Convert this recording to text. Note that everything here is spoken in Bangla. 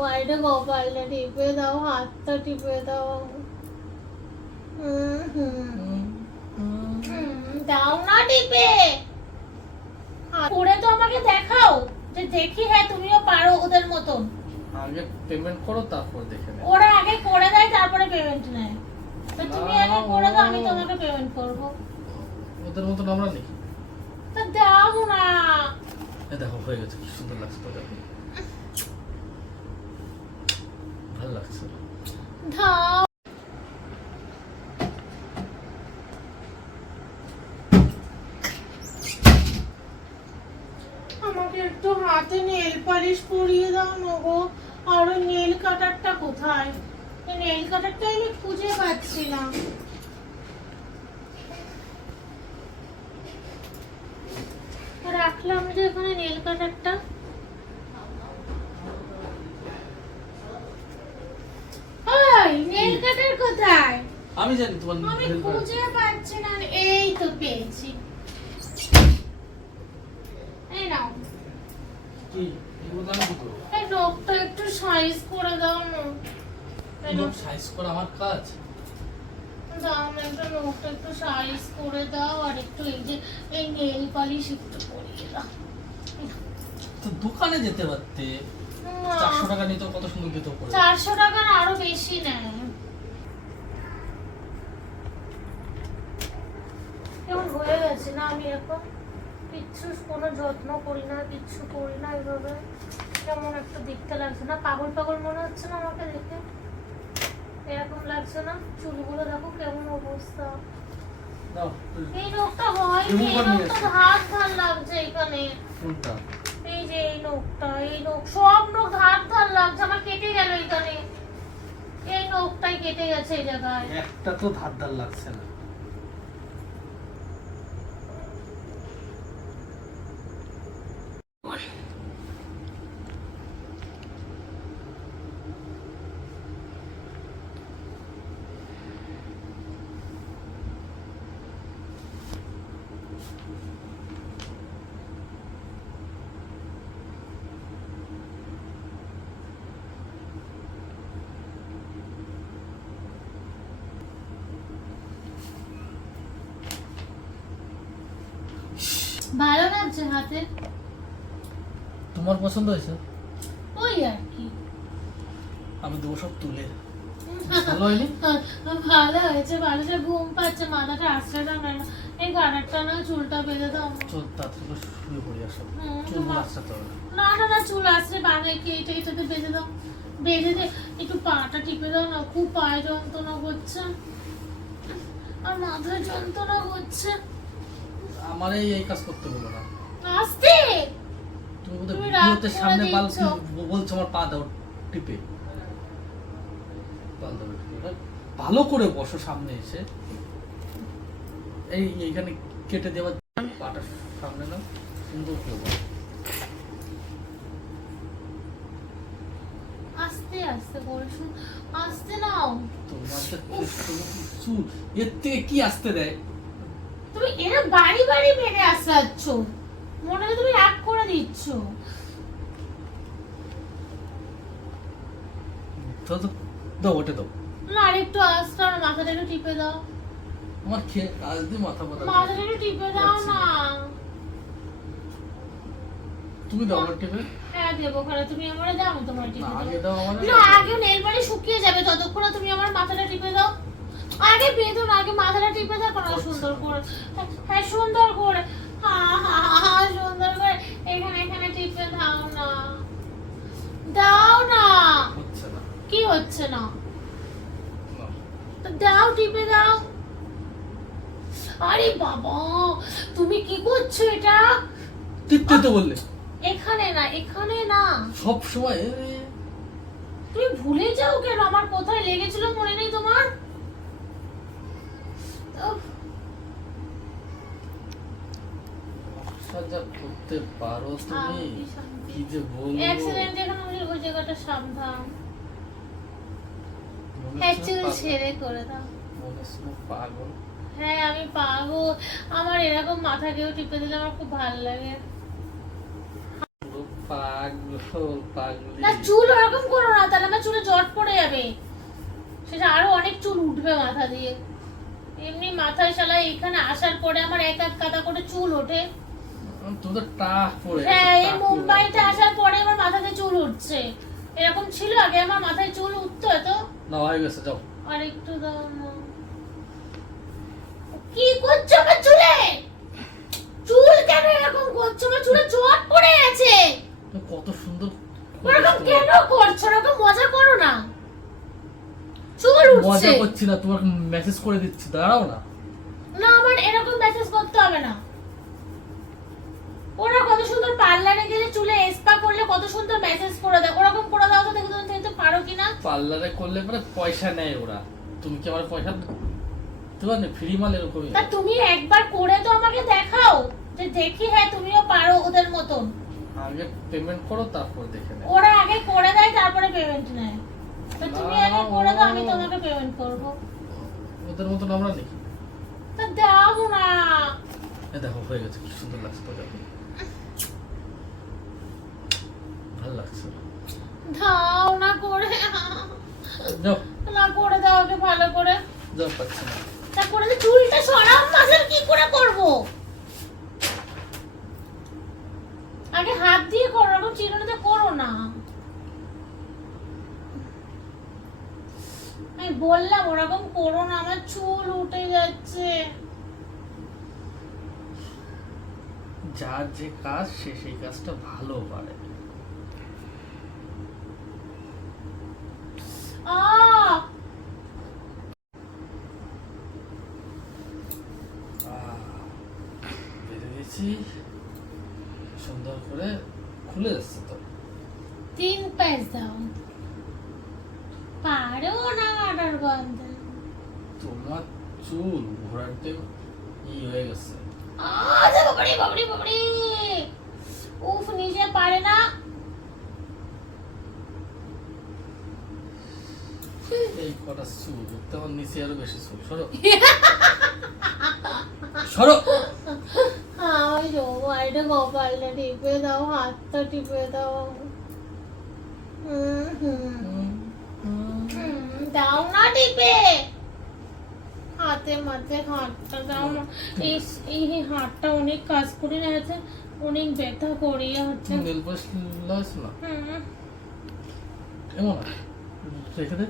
বাইরে কপালটা টিপে দাও হাতটা টিপে দাও হুম হুম হুম, দাও না টিপে করে তো আমাকে দেখাও যে দেখি হ্যাঁ তুমিও পারো ওদের মতন আগে পেমেন্ট করো তারপর দেখে নেব ওরা আগে করে দেয় তারপরে পেমেন্ট নেয় তো তুমি আগে করে দাও আমি তোমাকে পেমেন্ট করব ওদের মতন আমরা নেই তো দাও না দেখো হয়ে গেছে কি সুন্দর লাগছে তো দেখো ভালো লাগছে দাও আমাকে একটু হাতে নেল পালিশ পরিয়ে দাও না গো। আর ওই নেল কাটারটা কোথায়? এই নেল কাটারটা আমি খুঁজে পাচ্ছি না রাখলাম যে এখানে নেল কাটারটা। ওই নেল কাটার কোথায়? আমি জানি তোমার আমি খুঁজে পাচ্ছি না এই তো পেয়েছি এই নাও কি? এগুলো তো আমি কি করব এই নখটা একটু সাইজ করে দাও না। নখ- সাইজ করা আমার কাজ? দাও না একটু নখটা একটু সাইজ করে দাও আর একটু এই যে এই নেল পালিশ একটু করিয়ে দাও। তো দোকানে যেতে পারতে। চারশো টাকা নিতে কত সুন্দর দিতে পড়ে চারশো টাকার আরও বেশি নেয়। কেমন হয়ে গেছে না আমি এখন? কিচ্ছু কোনো যত্ন করি না কিচ্ছু করি না এভাবে। কেমন একটা দেখতে লাগছে না। পাগল পাগল মনে হচ্ছে না আমাকে দেখে। এরকম লাগছে না। চুলগুলো দেখো কেমন অবস্থা। এই নখটা হয়নি এই নখটা ধার ধার লাগছে এখানে। এই যে এই নখটা এই নখ সব নখ ধার ধার লাগছে। আমার কেটে গেল এখানে। এই নখটাই কেটে গেছে এই জায়গায়। একটা তো ধার ধার লাগছে না। লাগছে হাতে? তোমার পছন্দ হয়েছে? ওই আর কি। আমি দেবো সব তুলে। ভালো হয়নি? ভালো হয়েছে ভালো সে ঘুম পাচ্ছে মাথাটা আশ্রয় না এই গানারটা না চুলটা বেঁধে দাও। চল তাড়াতাড়ি শুয়ে পড়ি আসো চুল হবে না না না চুল আসছে বাঙালি কে? এটা এটাতে বেঁধে দাও। বেঁধে দে একটু পাটা টিপে দাও না খুব পায়ে যন্ত্রণা করছে। আর মাথায় যন্ত্রণা করছে। আমার এই কাজ করতে বলো না। আসতে তুমি তুমি ভিডিওতে সামনে দিচ্ছ। বলছো আমার পা দাও টিপে। বাল দাও ভালো করে বসো সামনে এসে। এই এইখানে কেটে দেওয়ার পাটা সামনে নাও সুন্দর করে বসো। আস্তে আস্তে আস্তে নাও। তোমার তো এর থেকে কি আসতে দেয়? তুমি এরা বাড়ি বাড়ি বেড়ে আসাচ্ছ। তুমি রাগ করে দিচ্ছ। তো তো দাও ওটা দাও। না আর একটু আসতে আর মাথাটা একটু টিপে দাও। আমার আজ দিয়ে মাথা ব্যথা মাথাটা একটু টিপে দাও না। তুমি দাও আমার টিপে। হ্যাঁ দেবো ওখানে তুমি আমার দাও তোমার টিপে আগে দাও আমার। না আগে নেল পালিশ শুকিয়ে যাবে ততক্ষণ তুমি আমার মাথাটা টিপে দাও। আগে বেঁধো না আগে মাথাটা টিপে দাও না সুন্দর করে। হ্যাঁ সুন্দর করে হ্যাঁ হ্যাঁ হ্যাঁ সুন্দর করে এখানে এখানে টিপে দাও না দাও না হচ্ছে না কি হচ্ছে না না। তো দাও টিপে দাও আরে বাবা তুমি কি করছ এটা? টিপতে তো বললে। এখানে না এখানে না। সব সময় তুমি ভুলে যাও কেন? আমার কোথায় লেগেছিল মনে নেই তোমার? সাজা করতে পারো তুমি। কি যে বলব? অ্যাক্সিডেন্ট হয়েছে ওই জায়গাটা সাবধান চুল ছেড়ে করে দাও। পাগল। হ্যাঁ আমি পাবো আমার এরকম মাথা কেউ টিপে দিলে আমার খুব ভালো লাগে। না চুল ওরকম করো না তাহলে আমার চুলে জট পড়ে যাবে। সেটা আরও অনেক চুল উঠবে মাথা দিয়ে। এমনি মাথায় শালা এখানে আসার পরে আমার এক এক কাদা করে চুল ওঠে। তুমি টাক পড়ে হ্যাঁ এই মুম্বাইতে আসার পরে আমার মাথাতে চুল উঠছে। এরকম ছিল আগে আমার মাথায় চুল উঠতো এত। না হয়ে গেছে যাও। আর একটু দাও কি করছ আমার চুলে? চুল কেন এরকম করছ? আমার চুলে জট পড়ে আছে কত সুন্দর ওরকম কেন করছ? ওরকম মজা করো না। চুল উঠছে। মজা করছি না তোমাকে মেসেজ করে দিচ্ছি দাঁড়াও না। না আমার এরকম মেসেজ করতে হবে না। ওরা কত সুন্দর পার্লারে গেলে চুলে স্পা করলে কত সুন্দর মেসেজ করে দেয় ওরকম করে দাও তো দেখো তুমি দেখতে পারো কিনা। পার্লারে করলে পরে পয়সা নেয় ওরা। তুমি কি আমার পয়সা তোমার ফ্রি মাল এরকমই তা তুমি একবার করে তো আমাকে দেখাও যে দেখি হ্যাঁ তুমিও পারো ওদের মতন। আগে পেমেন্ট করো তারপর দেখে নেবে। ওরা আগে করে দেয় তারপরে পেমেন্ট নেয়। তো তুমি না, আগে করে দাও আমি তোমাকে পেমেন্ট করব। ওদের মতন আমরা নাকি তা দাও না। এ দেখো হয়ে গেছে কি সুন্দর লাগছে তো দেখো। ভালো লাগছে। দাও না করে। যাও। না করে দাও আগে ভালো করে। যাও পাচ্ছি না। তারপরে যে চুলটা সরাম মাসের কি করে করব? আগে হাত দিয়ে করো এরকম চিরুনিতে করো না। আমি বললাম ওরকম করো না আমার চুল উঠে যাচ্ছে। যার যে কাজ সে সেই কাজটা ভালো পারে। দিয়েছি সুন্দর করে খুলে যাচ্ছে তো। তিন প্যাচ দাও। পারো না আটার গন্ধে। তোমার চুল ঘোরাতে ই হয়ে গেছে। আজ বাবড়ি বাবড়ি বাবড়ি উফ নিজে পারে না। এই কটা চুল তোমার নিচে আরও বেশি চুল। সরো। সরো। আমি যাব এটা কপালটা টিপে দাও হাতটা টিপে দাও দাও না টিপে হাতে মাথে হাতটা দাও না এই হাতটা অনেক কাজ করে আছে অনেক ব্যথা করিয়ে হচ্ছে না হুম এমন রেখে দে